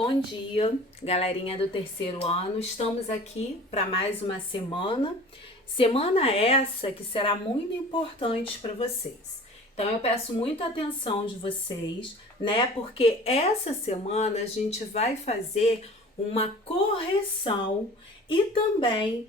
Bom dia, galerinha do terceiro ano. Estamos aqui para mais uma semana. Semana essa que será muito importante para vocês. Então eu peço muita atenção de vocês, né? Porque essa semana a gente vai fazer uma correção e também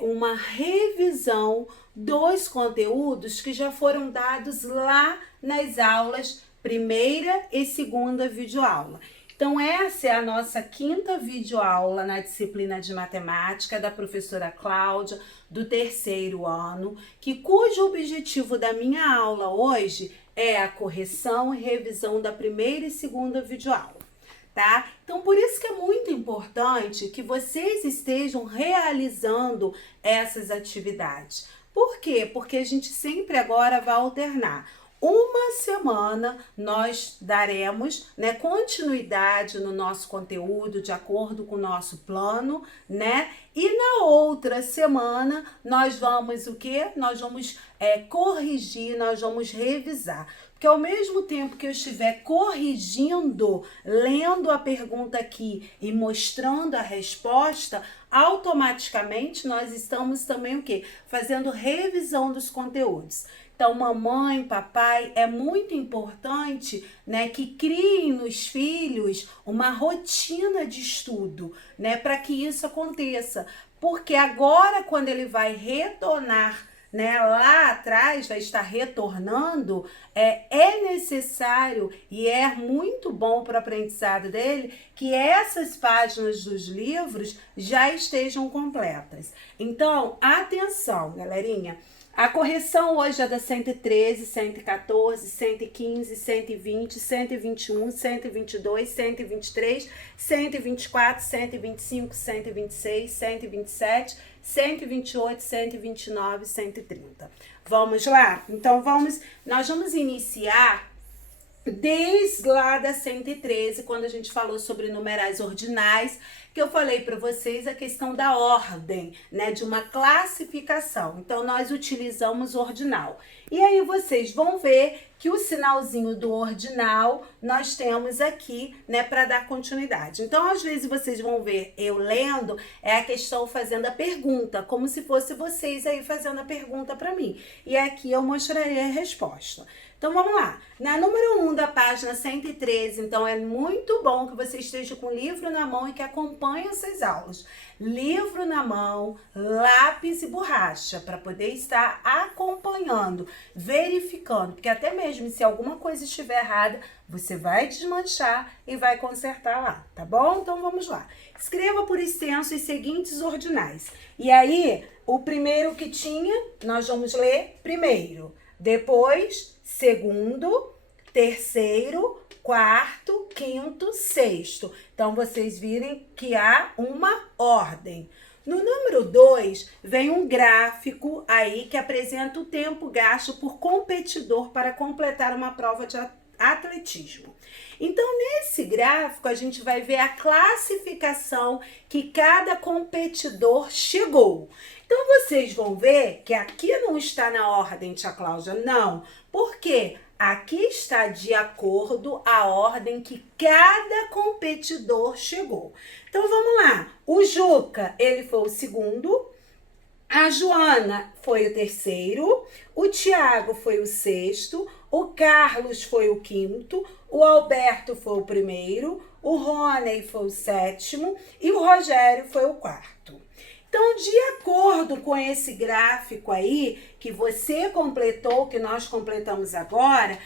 uma revisão dos conteúdos que já foram dados lá nas aulas primeira e segunda videoaula. Então essa é a nossa quinta videoaula na disciplina de matemática da professora Cláudia, do terceiro ano, cujo objetivo da minha aula hoje é a correção e revisão da primeira e segunda videoaula, tá? Então por isso que é muito importante que vocês estejam realizando essas atividades. Por quê? Porque a gente sempre agora vai alternar. Uma semana nós daremos, né, continuidade no nosso conteúdo de acordo com o nosso plano, né? E na outra semana nós vamos o quê? Nós vamos corrigir, nós vamos revisar. Porque ao mesmo tempo que eu estiver corrigindo, lendo a pergunta aqui e mostrando a resposta, automaticamente nós estamos também o quê? Fazendo revisão dos conteúdos. Então, mamãe, papai, é muito importante, né, que criem nos filhos uma rotina de estudo, né, para que isso aconteça. Porque agora, quando ele vai retornar, né, lá atrás, vai estar retornando, é necessário e é muito bom para o aprendizado dele que essas páginas dos livros já estejam completas. Então, atenção, galerinha. A correção hoje é da 113, 114, 115, 120, 121, 122, 123, 124, 125, 126, 127, 128, 129, 130. Vamos lá? Então nós vamos iniciar desde lá da 113, quando a gente falou sobre numerais ordinais, que eu falei para vocês a questão da ordem, né, de uma classificação. Então, nós utilizamos ordinal. E aí vocês vão ver que o sinalzinho do ordinal nós temos aqui, né, para dar continuidade. Então, às vezes vocês vão ver eu lendo, é a questão fazendo a pergunta, como se fosse vocês aí fazendo a pergunta para mim. E aqui eu mostrarei a resposta. Então, vamos lá. Na número 1 da página 113, então é muito bom que você esteja com o livro na mão e que acompanhe essas aulas. Livro na mão, lápis e borracha, para poder estar acompanhando, verificando, porque até mesmo se alguma coisa estiver errada, você vai desmanchar e vai consertar lá, tá bom? Então, vamos lá. Escreva por extenso os seguintes ordinais. E aí, o primeiro que tinha, nós vamos ler primeiro. Depois, segundo, terceiro, quarto, quinto, sexto. Então, vocês virem que há uma ordem. No número 2, vem um gráfico aí que apresenta o tempo gasto por competidor para completar uma prova de atletismo. Então, nesse gráfico, a gente vai ver a classificação que cada competidor chegou. Então, vocês vão ver que aqui não está na ordem, tia Cláudia, não. Por quê? Aqui está de acordo a ordem que cada competidor chegou. Então, vamos lá. O Juca, ele foi o segundo. A Joana foi o terceiro. O Tiago foi o sexto. O Carlos foi o quinto. O Alberto foi o primeiro. O Rony foi o sétimo. E o Rogério foi o quarto. Então, de acordo com esse gráfico aí, que você completou, que nós completamos agora,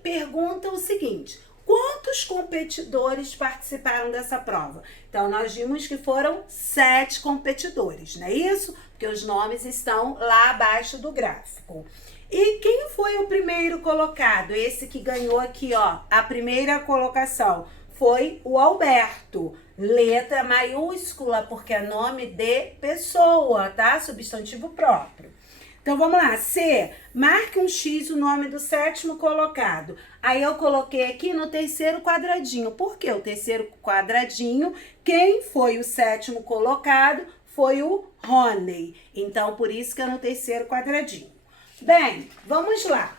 pergunta o seguinte: quantos competidores participaram dessa prova? Então, nós vimos que foram 7 competidores, não é isso? Porque os nomes estão lá abaixo do gráfico. E quem foi o primeiro colocado? Esse que ganhou aqui, ó, a primeira colocação. Foi o Alberto, letra maiúscula, porque é nome de pessoa, tá? Substantivo próprio. Então, vamos lá. C, marque um X o nome do sétimo colocado. Aí, eu coloquei aqui no terceiro quadradinho. Por que o terceiro quadradinho? Quem foi o sétimo colocado foi o Rony. Então, por isso que é no terceiro quadradinho. Bem, vamos lá.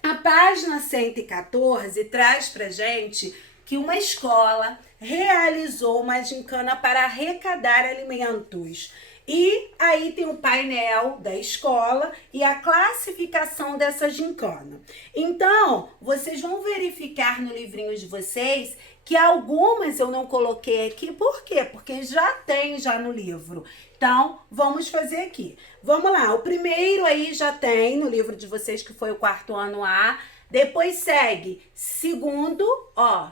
A página 114 traz pra gente que uma escola realizou uma gincana para arrecadar alimentos. E aí tem o painel da escola e a classificação dessa gincana. Então, vocês vão verificar no livrinho de vocês que algumas eu não coloquei aqui. Por quê? Porque já tem no livro. Então, vamos fazer aqui. Vamos lá, o primeiro aí já tem no livro de vocês, que foi o quarto ano A. Depois segue segundo,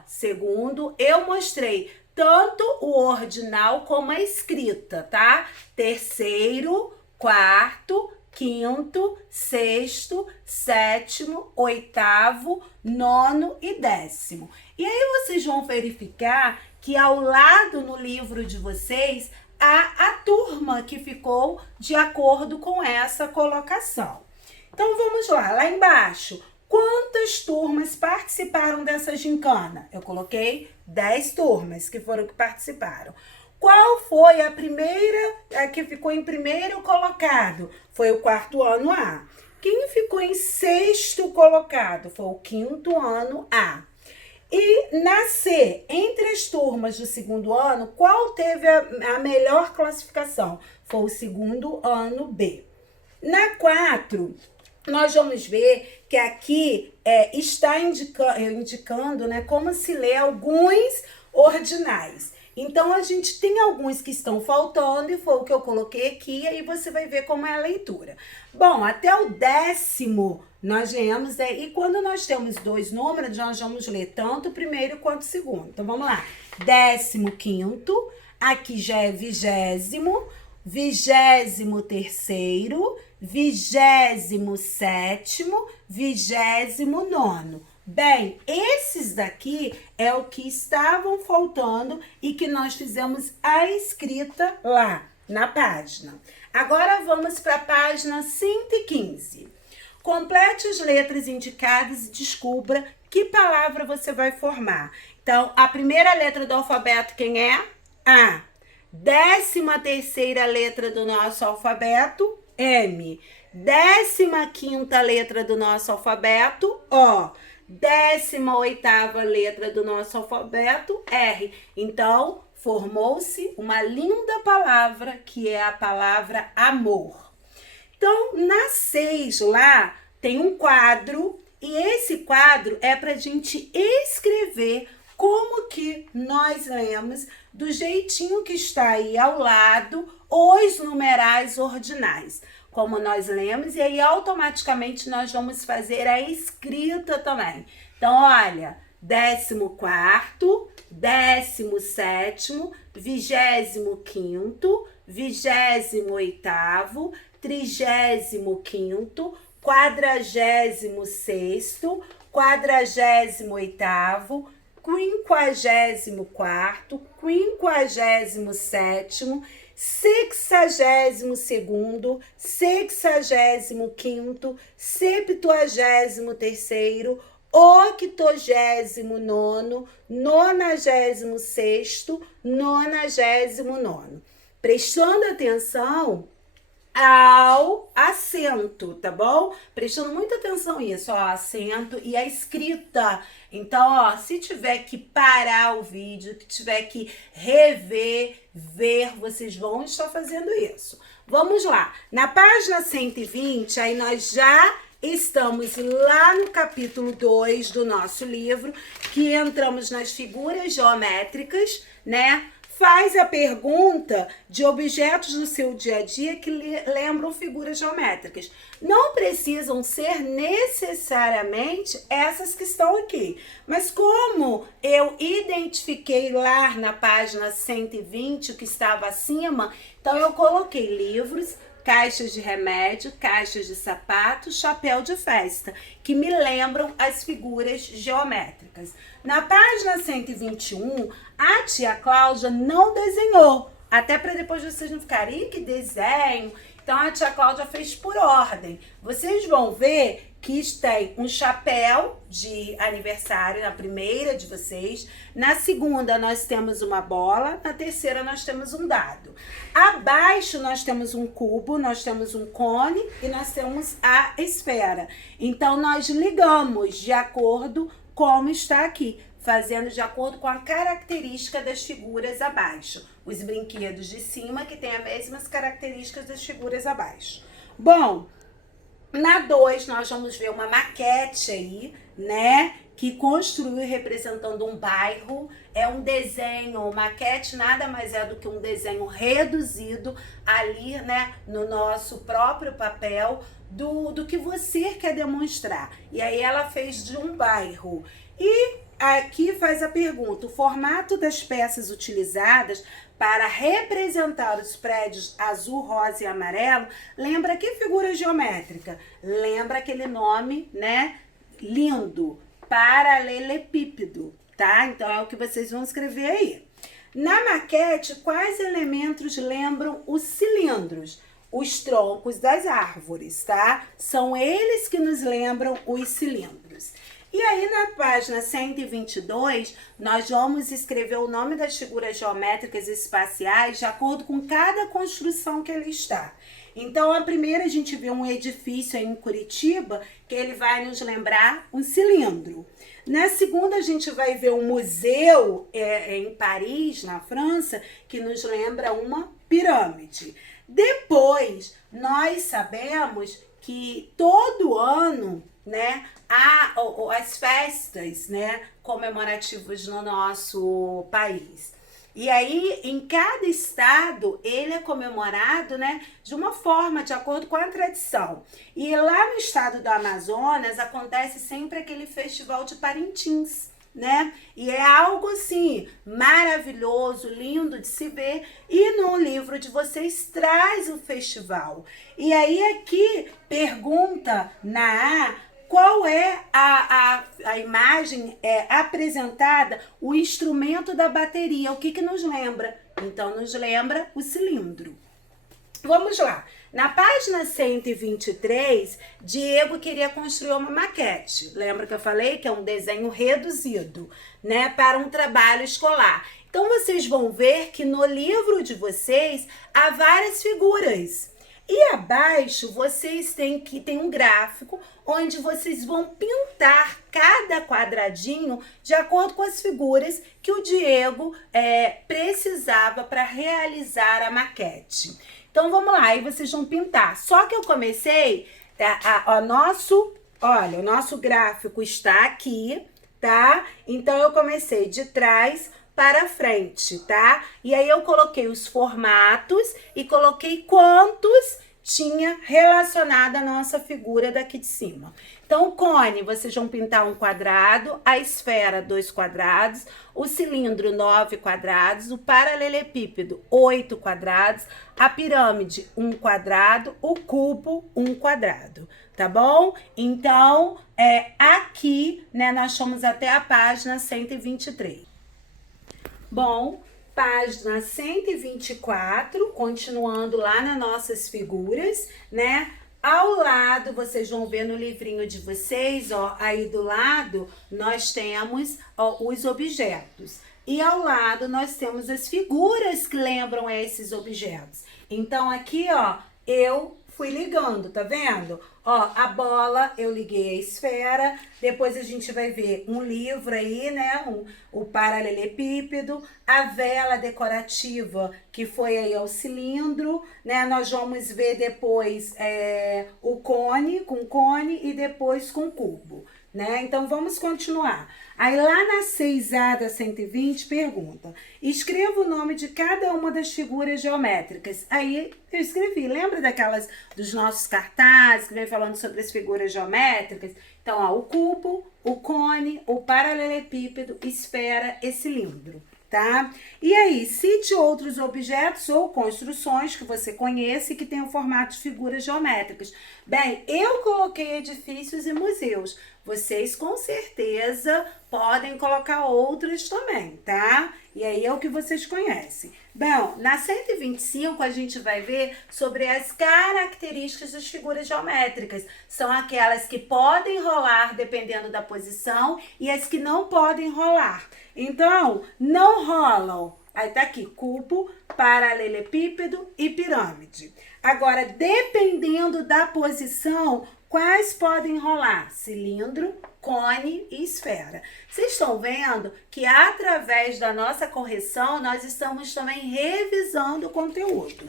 segundo eu mostrei tanto o ordinal como a escrita, tá? Terceiro, quarto, quinto, sexto, sétimo, oitavo, nono e décimo. E aí vocês vão verificar que ao lado no livro de vocês há a turma que ficou de acordo com essa colocação. Então vamos lá embaixo. Quantas turmas participaram dessa gincana? Eu coloquei 10 turmas que foram que participaram. Qual foi a primeira, a que ficou em primeiro colocado? Foi o quarto ano A. Quem ficou em sexto colocado? Foi o quinto ano A. E na C, entre as turmas do segundo ano, qual teve a melhor classificação? Foi o segundo ano B. Na 4, nós vamos ver que aqui está indicando, né, como se lê alguns ordinais. Então, a gente tem alguns que estão faltando e foi o que eu coloquei aqui, e aí você vai ver como é a leitura. Bom, até o 10º nós lemos, e quando nós temos 2 números, nós vamos ler tanto o primeiro quanto o segundo. Então, vamos lá. 15º, aqui já é 20º, 23º, 27º, 29º. Bem, esses daqui é o que estavam faltando e que nós fizemos a escrita lá na página. Agora vamos para a página 115. Complete as letras indicadas e descubra que palavra você vai formar. Então, a primeira letra do alfabeto quem é? A. 13ª letra do nosso alfabeto, M. 15ª letra do nosso alfabeto, O. 18ª letra do nosso alfabeto, R. Então, formou-se uma linda palavra, que é a palavra amor. Então, na 6 lá, tem um quadro, e esse quadro é para a gente escrever como que nós lemos, do jeitinho que está aí ao lado, os numerais ordinais. Como nós lemos, e aí automaticamente nós vamos fazer a escrita também. Então, olha, 14º, 17º, 25º, 28º, 35º, 46º, 48º, 54º, 57º, 62º, 65º, 73º, 89º, 96º, 99º. Prestando atenção ao acento, tá bom? Prestando muita atenção nisso, ó, acento e a escrita. Então, ó, se tiver que parar o vídeo, que tiver que rever, ver, vocês vão estar fazendo isso. Vamos lá. Na página 120, aí nós já estamos lá no capítulo 2 do nosso livro, que entramos nas figuras geométricas, né? Faz a pergunta de objetos do seu dia a dia que lembram figuras geométricas. Não precisam ser necessariamente essas que estão aqui. Mas como eu identifiquei lá na página 120, o que estava acima, então eu coloquei livros, caixas de remédio, caixas de sapato, chapéu de festa, que me lembram as figuras geométricas. Na página 121, a tia Cláudia não desenhou, até para depois vocês não ficarem, que desenho. Então, a tia Cláudia fez por ordem. Vocês vão ver que tem um chapéu de aniversário na primeira de vocês. Na segunda, nós temos uma bola. Na terceira, nós temos um dado. Abaixo, nós temos um cubo, nós temos um cone e nós temos a esfera. Então, nós ligamos de acordo como está aqui. fazendo de acordo com a característica das figuras abaixo. Os brinquedos de cima que têm as mesmas características das figuras abaixo. Bom, na 2 nós vamos ver uma maquete aí, né? Que construiu representando um bairro. É um desenho, maquete nada mais é do que um desenho reduzido ali, né? No nosso próprio papel do que você quer demonstrar. E aí ela fez de um bairro. E aqui faz a pergunta: o formato das peças utilizadas para representar os prédios azul, rosa e amarelo lembra que figura geométrica? Lembra aquele nome, né? Lindo, paralelepípedo, tá? Então é o que vocês vão escrever aí. Na maquete, quais elementos lembram os cilindros? Os troncos das árvores, tá? São eles que nos lembram os cilindros. E aí, na página 122, nós vamos escrever o nome das figuras geométricas espaciais de acordo com cada construção que ele está. Então, a primeira a gente vê um edifício aí em Curitiba, que ele vai nos lembrar um cilindro. Na segunda, a gente vai ver um museu em Paris, na França, que nos lembra uma pirâmide. Depois, nós sabemos que todo ano, né, há as festas, né, comemorativas no nosso país. E aí, em cada estado, ele é comemorado, né, de uma forma, de acordo com a tradição. E lá no estado do Amazonas, acontece sempre aquele festival de Parintins, né? E é algo assim maravilhoso, lindo de se ver. E no livro de vocês traz o festival. E aí aqui pergunta na A, qual é a imagem apresentada, o instrumento da bateria, o que nos lembra? Então nos lembra o cilindro. Vamos lá. Na página 123, Diego queria construir uma maquete. Lembra que eu falei que é um desenho reduzido, né, para um trabalho escolar. Então vocês vão ver que no livro de vocês há várias figuras. E abaixo vocês têm um gráfico onde vocês vão pintar cada quadradinho de acordo com as figuras que o Diego precisava para realizar a maquete. Então vamos lá, aí vocês vão pintar. Só que eu comecei, o nosso gráfico está aqui, tá? Então eu comecei de trás para frente, tá? E aí eu coloquei os formatos e coloquei quantos tinha relacionado a nossa figura daqui de cima. Então, o cone, vocês vão pintar um quadrado, a esfera, 2 quadrados, o cilindro, 9 quadrados, o paralelepípedo, 8 quadrados, a pirâmide, 1 quadrado, o cubo, 1 quadrado, tá bom? Então, aqui, né, nós fomos até a página 123. Bom, página 124, continuando lá nas nossas figuras, né? Ao lado, vocês vão ver no livrinho de vocês, ó, aí do lado, nós temos os objetos. E ao lado, nós temos as figuras que lembram esses objetos. Então, aqui, ó, eu fui ligando, tá vendo? Ó, a bola, eu liguei a esfera, depois a gente vai ver um livro aí, né, o paralelepípedo, a vela decorativa, que foi aí o cilindro, né, nós vamos ver depois o cone, com cone e depois com cubo, né, então vamos continuar. Aí lá na 6A da 120 pergunta, escreva o nome de cada uma das figuras geométricas. Aí eu escrevi, lembra dos nossos cartazes que vem falando sobre as figuras geométricas? Então, ó, o cubo, o cone, o paralelepípedo, esfera e cilindro, tá? E aí, cite outros objetos ou construções que você conhece e que tenham formato de figuras geométricas. Bem, eu coloquei edifícios e museus. Vocês com certeza podem colocar outras também, tá? E aí é o que vocês conhecem. Bom, na 125 a gente vai ver sobre as características das figuras geométricas. São aquelas que podem rolar dependendo da posição e as que não podem rolar. Então, não rolam. Aí tá aqui, cubo, paralelepípedo e pirâmide. Agora, dependendo da posição, quais podem rolar? Cilindro, cone e esfera. Vocês estão vendo que através da nossa correção, nós estamos também revisando o conteúdo.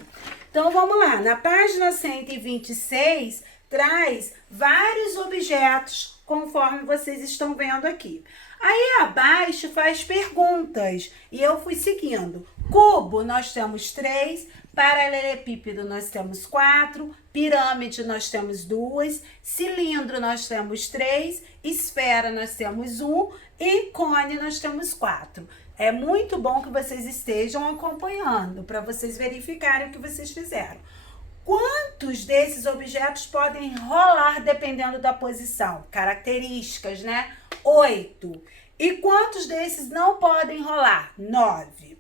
Então, vamos lá. Na página 126, traz vários objetos, conforme vocês estão vendo aqui. Aí, abaixo, faz perguntas. E eu fui seguindo. Cubo, nós temos 3. Paralelepípedo, nós temos 4. Pirâmide, nós temos 2. Cilindro, nós temos 3. Esfera, nós temos 1. E cone, nós temos 4. É muito bom que vocês estejam acompanhando, para vocês verificarem o que vocês fizeram. Quantos desses objetos podem rolar dependendo da posição? Características, né? 8. E quantos desses não podem rolar? 9.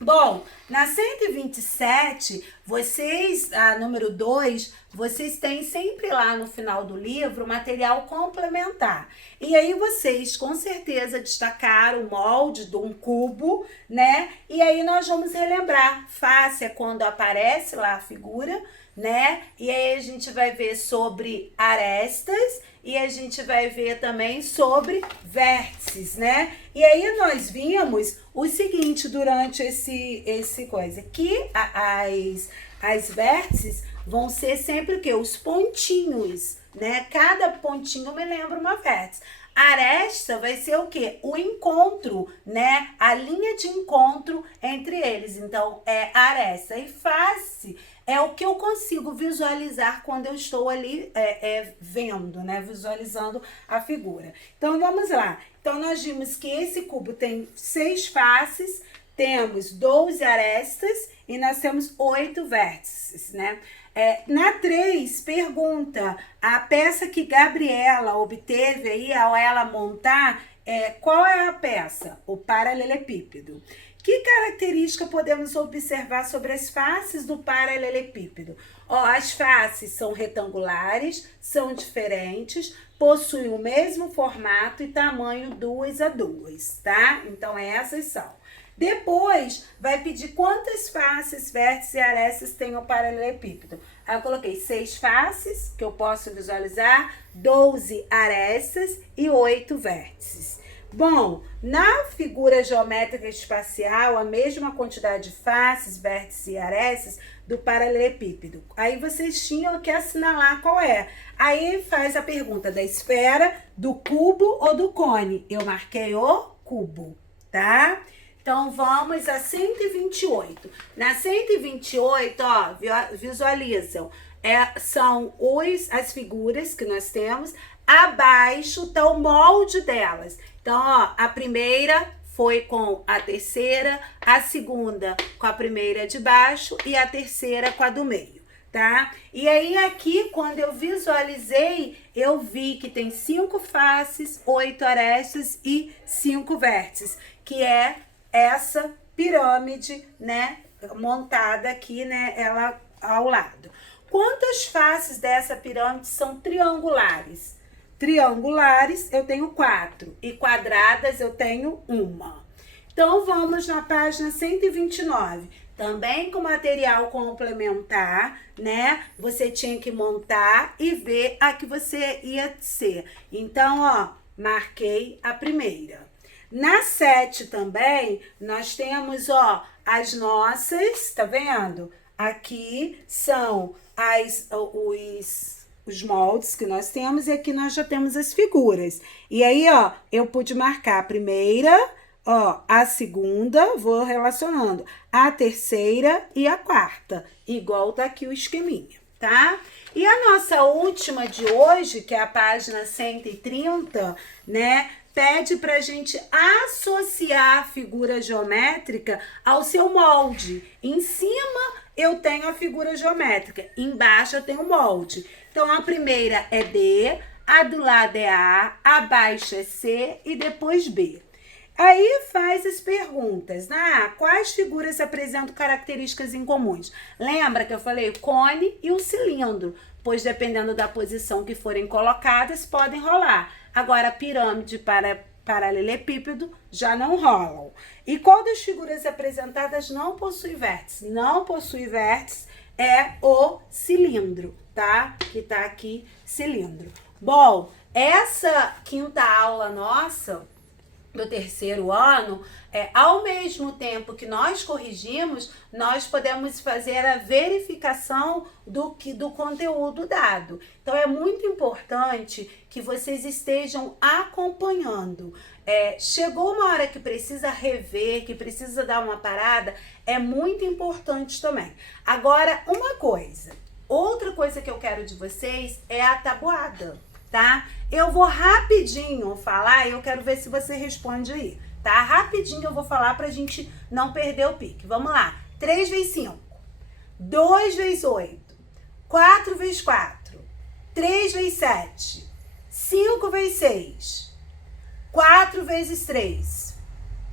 Bom, na 127, vocês, a número 2, vocês têm sempre lá no final do livro material complementar. E aí vocês com certeza destacaram o molde de um cubo, né? E aí nós vamos relembrar. Face é quando aparece lá a figura, né? E aí a gente vai ver sobre arestas e a gente vai ver também sobre vértices, né? E aí nós vimos o seguinte durante esse coisa, que as vértices vão ser sempre o quê? Os pontinhos, né? Cada pontinho me lembra uma vértice. Aresta vai ser o quê? O encontro, né? A linha de encontro entre eles. Então, é aresta. E face é o que eu consigo visualizar quando eu estou ali vendo, né? Visualizando a figura. Então, vamos lá. Então, nós vimos que esse cubo tem 6 faces, temos 12 arestas e nós temos 8 vértices, né? Na 3, pergunta, a peça que Gabriela obteve aí ao ela montar, qual é a peça? O paralelepípedo. Que característica podemos observar sobre as faces do paralelepípedo? As faces são retangulares, são diferentes, possuem o mesmo formato e tamanho 2:2, tá? Então, essas são. Depois, vai pedir quantas faces, vértices e arestas tem o paralelepípedo. Aí eu coloquei 6 faces, que eu posso visualizar, 12 arestas e 8 vértices. Bom, na figura geométrica espacial, a mesma quantidade de faces, vértices e arestas do paralelepípedo. Aí vocês tinham que assinalar qual é. Aí faz a pergunta da esfera, do cubo ou do cone. Eu marquei o cubo, tá? Então, vamos a 128. Na 128, visualizam. São as figuras que nós temos. Abaixo está o molde delas. Então, a primeira foi com a terceira, a segunda com a primeira de baixo e a terceira com a do meio, tá? E aí, aqui, quando eu visualizei, eu vi que tem 5 faces, 8 arestas e 5 vértices, que é essa pirâmide, né, montada aqui, né, ela ao lado. Quantas faces dessa pirâmide são triangulares? Triangulares eu tenho 4 e quadradas eu tenho 1. Então, vamos na página 129. Também com material complementar, né? Você tinha que montar e ver a que você ia ser. Então, marquei a primeira. Na 7 também, nós temos, as nossas, tá vendo? Aqui são os moldes que nós temos e aqui nós já temos as figuras. E aí, eu pude marcar a primeira, a segunda, vou relacionando, a terceira e a quarta, igual tá aqui o esqueminha, tá? E a nossa última de hoje, que é a página 130, né? Pede pra gente associar a figura geométrica ao seu molde. Em cima eu tenho a figura geométrica, embaixo eu tenho o molde. Então, a primeira é D, a do lado é A, abaixo é C e depois B. Aí faz as perguntas. Quais figuras apresentam características incomuns? Lembra que eu falei o cone e o cilindro, pois dependendo da posição que forem colocadas, podem rolar. Agora, pirâmide para paralelepípedo já não rolam. E qual das figuras apresentadas não possui vértice? Não possui vértice é o cilindro, tá? Que tá aqui, cilindro. Bom, essa quinta aula nossa do terceiro ano, ao mesmo tempo que nós corrigimos, nós podemos fazer a verificação do conteúdo dado. Então, é muito importante que vocês estejam acompanhando. Chegou uma hora que precisa rever, que precisa dar uma parada, é muito importante também. Agora, outra coisa que eu quero de vocês é a tabuada, tá? Eu vou rapidinho falar e eu quero ver se você responde aí, tá? Rapidinho eu vou falar pra gente não perder o pique. Vamos lá. 3 vezes 5, 2 vezes 8, 4 vezes 4, 3 vezes 7, 5 vezes 6, 4 vezes 3,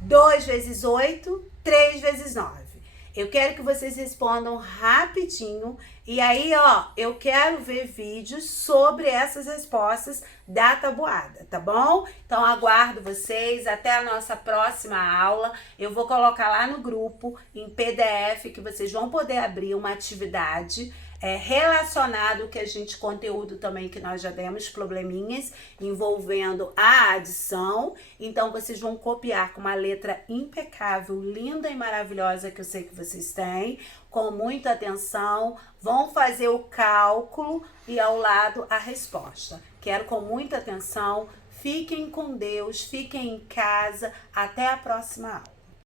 2 vezes 8, 3 vezes 9. Eu quero que vocês respondam rapidinho e aí, ó, eu quero ver vídeos sobre essas respostas da tabuada, tá bom? Então, aguardo vocês até a nossa próxima aula. Eu vou colocar lá no grupo, em PDF, que vocês vão poder abrir uma atividade relacionado que a gente, conteúdo também que nós já demos, probleminhas envolvendo a adição. Então, vocês vão copiar com uma letra impecável, linda e maravilhosa, que eu sei que vocês têm, com muita atenção, vão fazer o cálculo e ao lado a resposta. Quero com muita atenção, fiquem com Deus, fiquem em casa, até a próxima aula.